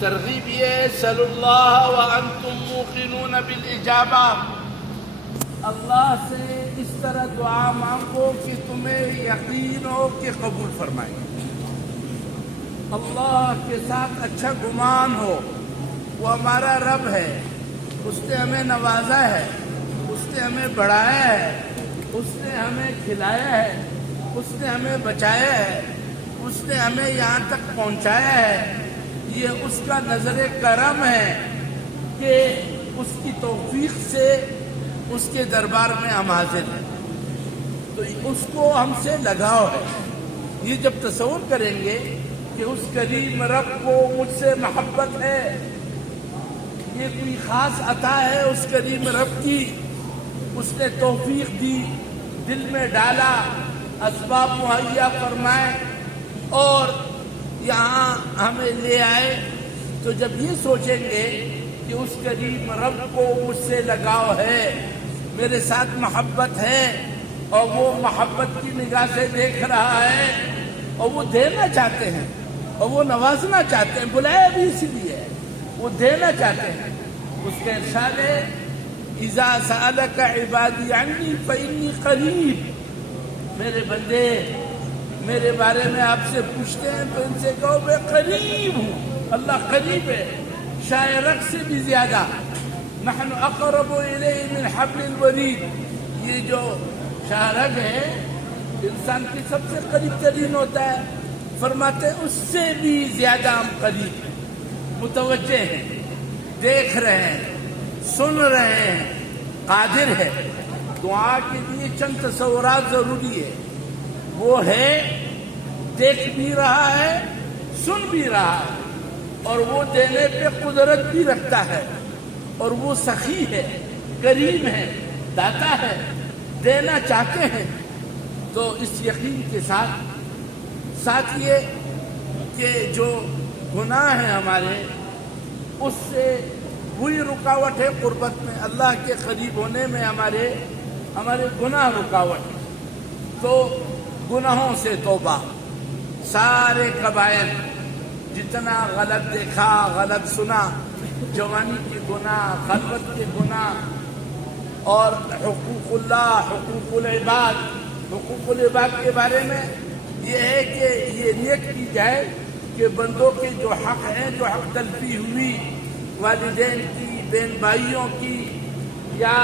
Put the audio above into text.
ترغیب یہ صلی اللہ وانتم موقنون بالاجابہ، اللہ سے اس طرح دعا مانگو کہ تمہیں یقین ہو کہ قبول فرمائیں گے، اللہ کے ساتھ اچھا گمان ہو، وہ ہمارا رب ہے، اس نے ہمیں نوازا ہے، اس نے ہمیں بڑھایا ہے، اس نے ہمیں کھلایا ہے، اس نے ہمیں بچایا ہے، اس نے ہمیں یہاں تک پہنچایا ہے، یہ اس کا نظر کرم ہے کہ اس کی توفیق سے اس کے دربار میں ہم حاضر ہیں، تو اس کو ہم سے لگاؤ ہے۔ یہ جب تصور کریں گے کہ اس کریم رب کو مجھ سے محبت ہے، یہ کوئی خاص عطا ہے اس کریم رب کی، اس نے توفیق دی، دل میں ڈالا، اسباب مہیا فرمائے اور یہاں ہمیں لے آئے، تو جب یہ سوچیں گے کہ اس کریم رب کو مجھ سے لگاؤ ہے، میرے ساتھ محبت ہے، اور وہ محبت کی نگاہ سے دیکھ رہا ہے، اور وہ دینا چاہتے ہیں، اور وہ نوازنا چاہتے ہیں، بلایا بھی اسی لیے ہے، وہ دینا چاہتے ہیں۔ اس کا ارشاد ہے اذا سألک عبادی عنی فإنی قریب، میرے بندے میرے بارے میں آپ سے پوچھتے ہیں تو ان سے کہو میں قریب ہوں، اللہ قریب ہے، شاعرک سے بھی زیادہ، نحن اقرب الیہ من حبل الورید، یہ جو شاعرک ہے انسان کی سب سے قریب ترین ہوتا ہے، فرماتے ہیں اس سے بھی زیادہ ہم قریب ہیں، متوجہ ہیں، دیکھ رہے ہیں، سن رہے ہیں، قادر ہے۔ دعا کے لیے چند تصورات ضروری ہے، وہ ہے دیکھ بھی رہا ہے، سن بھی رہا ہے، اور وہ دینے پہ قدرت بھی رکھتا ہے، اور وہ سخی ہے، کریم ہے، داتا ہے، دینا چاہتے ہیں۔ تو اس یقین کے ساتھ یہ کہ جو گناہ ہیں ہمارے، اس سے وہی رکاوٹ ہے قربت میں، اللہ کے قریب ہونے میں ہمارے گناہ رکاوٹ ہے۔ تو گناہوں سے توبہ، سارے کبائر، جتنا غلط دیکھا، غلط سنا، جوانی کے گناہ، خلوت کے گناہ، اور حقوق اللہ، حقوق العباد، حقوق العباد کے بارے میں یہ ہے کہ یہ نیت کی جائے کہ بندوں کے جو حق ہیں، جو حق تلفی ہوئی، والدین کی، بہن بھائیوں کی، یا